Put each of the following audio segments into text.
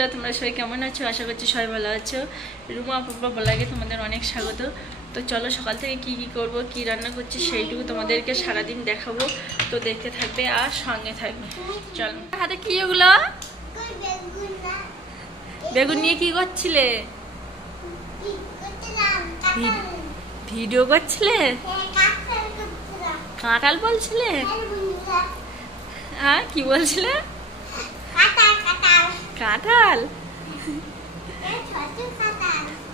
বন্ধুরা, তোমরা সবাই কেমন আছো? আশা করছি সবাই ভালো আছো। রুমা পাপা বলাগে তোমাদের অনেক স্বাগত। তো চলো সকাল থেকে কি কি করব, কি রান্না করছি সেইটুকু তোমাদেরকে সারাদিন দেখাবো। তো দেখতে থাকবে আর সঙ্গে থাকবে। চলো। হাতে কি ওগুলো? বেগুন নিয়ে কি করছিলে? ভিডিও করছিলে? কাঁঠাল বলছিলে? হ্যাঁ, কি বলছিলে? কাঁঠাল?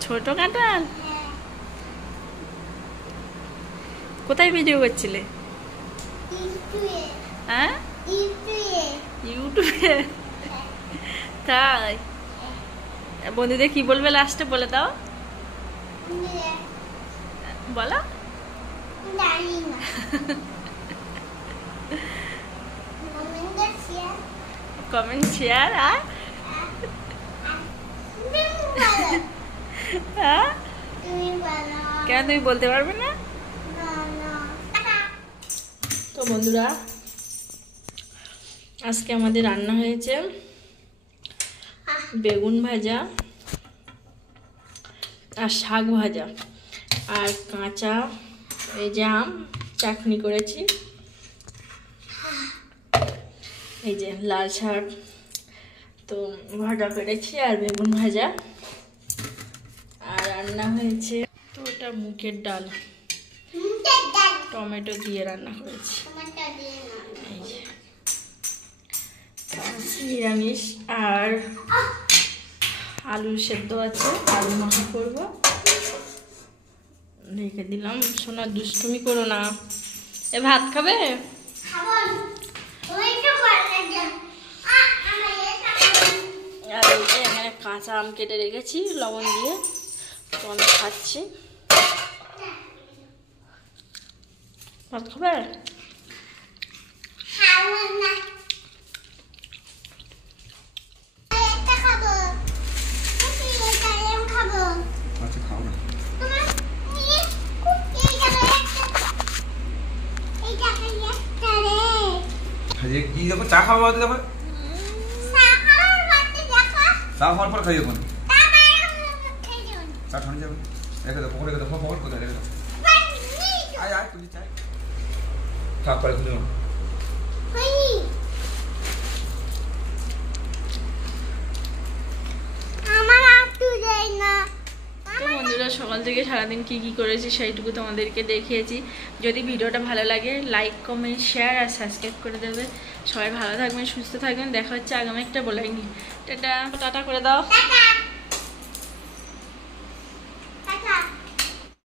ছোট কাঁঠাল? কোথায় ভিডিও করছিলে? হ্যাঁ, ইউটিউবে। তাই? বন্ধুদের কি বলবে লাস্টে বলে দাও, বলো। কমেন্ট শেয়ার আর হ্যাঁ, কেন তুমি বলতে পারবে না? তো বন্ধুরা, আজকে আমাদের রান্না হয়েছে বেগুন ভাজা আর শাক ভাজা আর কাঁচা এই যে আম চাটনি করেছি, এই যে লাল শাক তো ভাজা করেছি আর বেগুন ভাজা, আর রান্না হয়েছে তো ওটা মুগের ডাল টমেটো দিয়ে রান্না করেছি, এই যে নিরামিষ। আর আলু সেদ্ধ আছে, আলু মাখা করবো, রেখে দিলাম। সোনা দুষ্টুমি করো না। এ ভাত খাবে? আর এই যে এখানে কাঁচা আম কেটে রেখেছি লবণ দিয়ে, তো আমি খাচ্ছি। ভাত খাবে? কি দেখো চা খাওয়া দেখো, চা খাওয়ার পর খাইও কোন চা ঠান্ডা যাবে, রেখে দাও পকড়ে, রেখে দাও পকড় কোথায় রেখে দাও। আয় আয় তুই চাই থাক করে খুঁজো। বন্ধুরা, সকাল থেকে সারাদিন কি কি করেছি সেইটুকু তোমাদেরকে দেখিয়েছি। যদি ভিডিওটা ভালো লাগে লাইক কমেন্ট শেয়ার আর সাবস্ক্রাইব করে দেবে। সবাই ভালো থাকবেন, সুস্থ থাকবেন। দেখা হচ্ছে আগামী একটা ব্লগ নিয়ে। টাটা টাটা করে দাও।